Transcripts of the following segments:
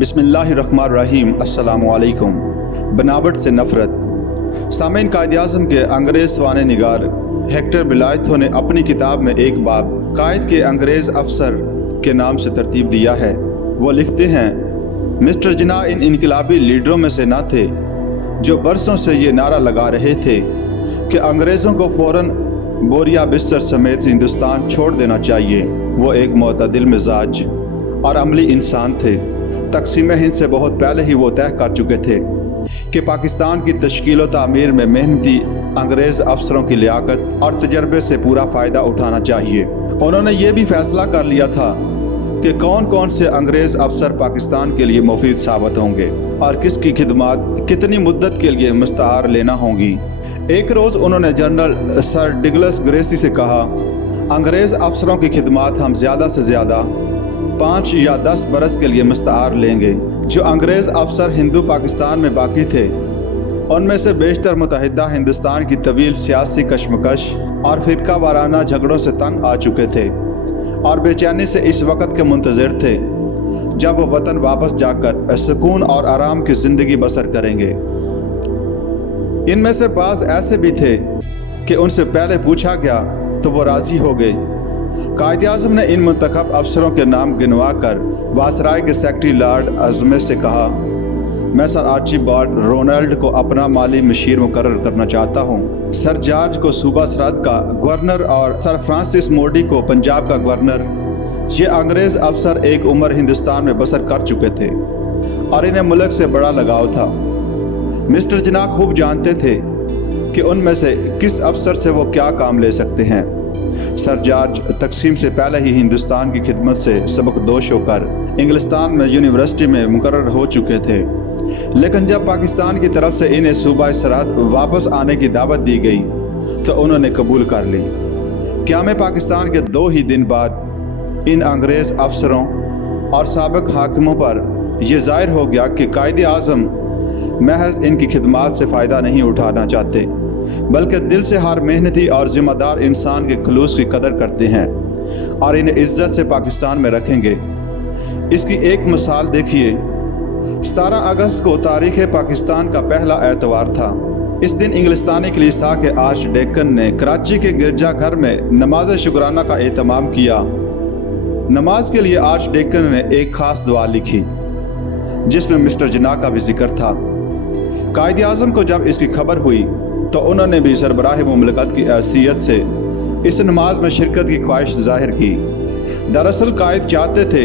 बिस्मिल्लाहिर्रहमानिर्रहीम। अस्सलामुअलैकुम। बनावट से नफ़रत। सामीन, कायद-ए-आज़म के अंग्रेज़ सवाने निगार हेक्टर बेलायतो ने अपनी किताब में एक बाब कायद के अंग्रेज़ अफसर के नाम से तरतीब दिया है। वो लिखते हैं, मिस्टर जिन्ना इन इनकलाबी लीडरों में से न थे जो बरसों से ये नारा लगा रहे थे कि अंग्रेज़ों को फ़ौरन बोरिया बिस्तर समेत हिंदुस्तान छोड़ देना चाहिए। वो एक मुतदिल मिजाज और अमली इंसान थे। तक़सीम हिंद से बहुत पहले ही वो तय कर चुके थे कि पाकिस्तान की तश्कील व तामीर में मेहनती अंग्रेज़ अफसरों की लियाकत और तजर्बे से पूरा फ़ायदा उठाना चाहिए। उन्होंने ये भी फ़ैसला कर लिया था कि कौन कौन से अंग्रेज़ अफसर पाकिस्तान के लिए मुफीद साबित होंगे और किसकी खिदमत कितनी मुद्दत के लिए मुस्तआर लेना होंगी। एक रोज़ उन्होंने जनरल सर डगलस ग्रेसी से कहा, अंग्रेज़ अफसरों की खिदमत हम ज़्यादा से ज़्यादा 5 या 10 बरस के लिए मुस्तआर लेंगे। जो अंग्रेज़ अफसर हिंदू पाकिस्तान में बाकी थे उनमें से बेशतर मुत्तहिदा हिंदुस्तान की तवील सियासी कशमकश और फ़िरका वाराना झगड़ों से तंग आ चुके थे और बेचैनी से इस वक़्त के मुंतज़िर थे जब वो वतन वापस जाकर सुकून और आराम की ज़िंदगी बसर करेंगे। इनमें से बाज़ ऐसे भी थे कि उनसे पहले पूछा गया तो वो राज़ी हो गए। कायद-ए-आज़म ने इन मुंतखब अफसरों के नाम गिनवा कर वासराय के सेक्रेटरी लॉर्ड अज़मे से कहा, मैं सर आर्चीबाल्ड रोनाल्ड को अपना माली मशीर मुकर्रर करना चाहता हूँ, सर जॉर्ज को सूबा सरहद का गवर्नर और सर फ्रांसिस मोडी को पंजाब का गवर्नर। ये अंग्रेज़ अफसर एक उम्र हिंदुस्तान में बसर कर चुके थे और इन्हें मुल्क से बड़ा लगाव था। मिस्टर जिन्ना खूब जानते थे कि उनमें से किस अफसर से वो क्या काम ले सकते हैं। सर जॉर्ज तकसीम से पहले ही हिंदुस्तान की खिदमत से सबकदोश होकर इंग्लिस्तान में यूनिवर्सिटी में मुकर्रर हो चुके थे, लेकिन जब पाकिस्तान की तरफ से इन्हें सूबा सरहद वापस आने की दावत दी गई तो उन्होंने कबूल कर ली। क़याम पाकिस्तान के 2 ही दिन बाद इन अंग्रेज़ अफसरों और साबिक़ हाकिमों पर यह ज़ाहिर हो गया कि कायद-ए-आज़म महज इनकी खिदमत से फ़ायदा नहीं उठाना चाहते, बल्कि दिल से हर मेहनती और ज़िम्मेदार इंसान के खलूस की कदर करते हैं और इन्हें इज़्ज़त से पाकिस्तान में रखेंगे। इसकी एक मिसाल देखिए। 17 अगस्त को तारीख़ पाकिस्तान का पहला एतवार था। इस दिन इंग्लिस्तानी कलीसिया के आर्च डेकन ने कराची के गिरजा घर में नमाज शुक्राना का एहतमाम किया। नमाज के लिए आर्च डेकन ने एक ख़ास दुआ लिखी जिसमें मिस्टर जिन्ना का भी जिक्र था। कायद-ए-आज़म को जब इसकी खबर हुई तो उन्होंने भी सरबराह मुमलकत की हैसियत से इस नमाज में शिरकत की ख्वाहिश जाहिर की। दरअसल कायद चाहते थे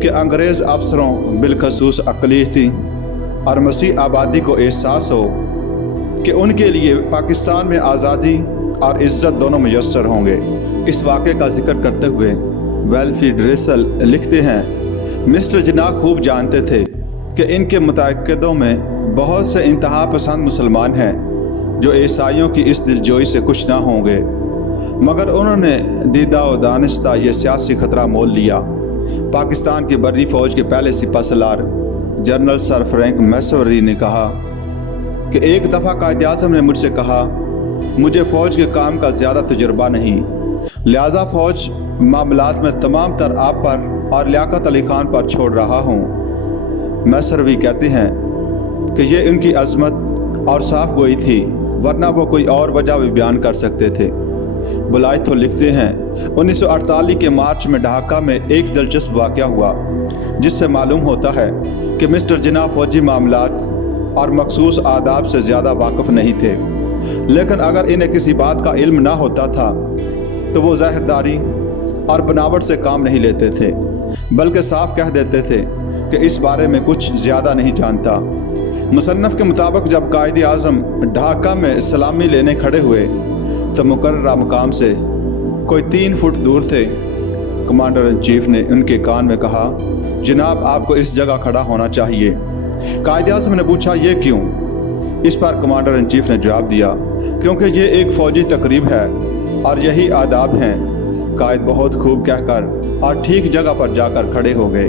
कि अंग्रेज़ अफसरों बिलखसूस अक़लियती और मसीह आबादी को एहसास हो कि उनके लिए पाकिस्तान में आज़ादी और इज़्ज़त दोनों मुयस्सर होंगे। इस वाक़े का जिक्र करते हुए वेल्फील्ड रेसल लिखते हैं, मिस्टर जिन्ना खूब जानते थे कि इनके मुतअक्किदों में बहुत से इंतहा पसंद मुसलमान हैं जो ईसाइयों की इस दिलजोई से खुश ना होंगे, मगर उन्होंने दीदा व दानिस्ता ये सियासी ख़तरा मोल लिया। पाकिस्तान की बर्री फ़ौज के पहले सिपह सलार जनरल सर फ्रैंक मैसवरी ने कहा कि एक दफ़ा कायद-ए-आज़म ने मुझसे कहा, मुझे फ़ौज के काम का ज़्यादा तजुर्बा नहीं, लिहाजा फ़ौज मामलात में तमाम तर आप पर और लियाकत अली ख़ान पर छोड़ रहा हूँ। मैसवरी कहते हैं कि ये उनकी अज़मत और साफ गोई थी, वरना वो कोई और वजह भी बयान कर सकते थे। बेलायतो लिखते हैं, 1948 के मार्च में ढाका में एक दिलचस्प वाक़या हुआ जिससे मालूम होता है कि मिस्टर जिन्ना फ़ौजी मामलात और मखसूस आदाब से ज़्यादा वाकिफ़ नहीं थे, लेकिन अगर इन्हें किसी बात का इल्म ना होता था तो वो ज़ाहिरदारी और बनावट से काम नहीं लेते थे, बल्कि साफ कह देते थे कि इस बारे में कुछ ज़्यादा नहीं जानता। मुसन्नफ़ के मुताबिक जब कायद-ए-आज़म ढाका में सलामी लेने खड़े हुए तो मुकर्ररा मकाम से कोई 3 फुट दूर थे। कमांडर इन चीफ ने उनके कान में कहा, जनाब आपको इस जगह खड़ा होना चाहिए। कायद-ए-आज़म ने पूछा, ये क्यों? इस पर कमांडर इन चीफ ने जवाब दिया, क्योंकि ये एक फ़ौजी तकरीब है और यही आदाब हैं। कायद बहुत खूब कहकर और ठीक जगह पर जाकर खड़े हो गए।